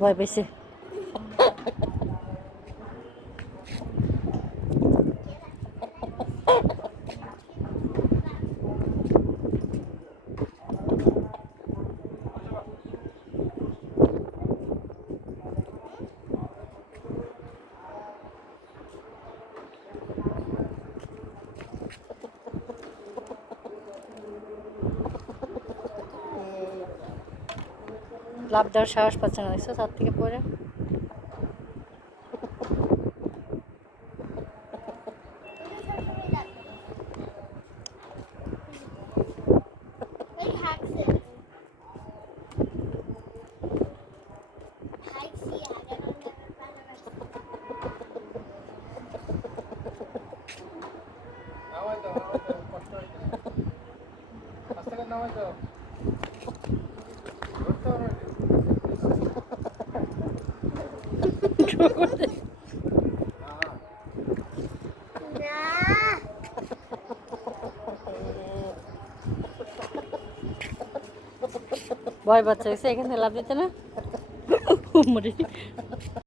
ভয় পেয়েছে। লাভ দেওয়ার সাহস পাচ্ছে না, দেখছো ছাদ থেকে পড়ে। ভয় পাচ্ছে, এখানে লাভ দিতে না।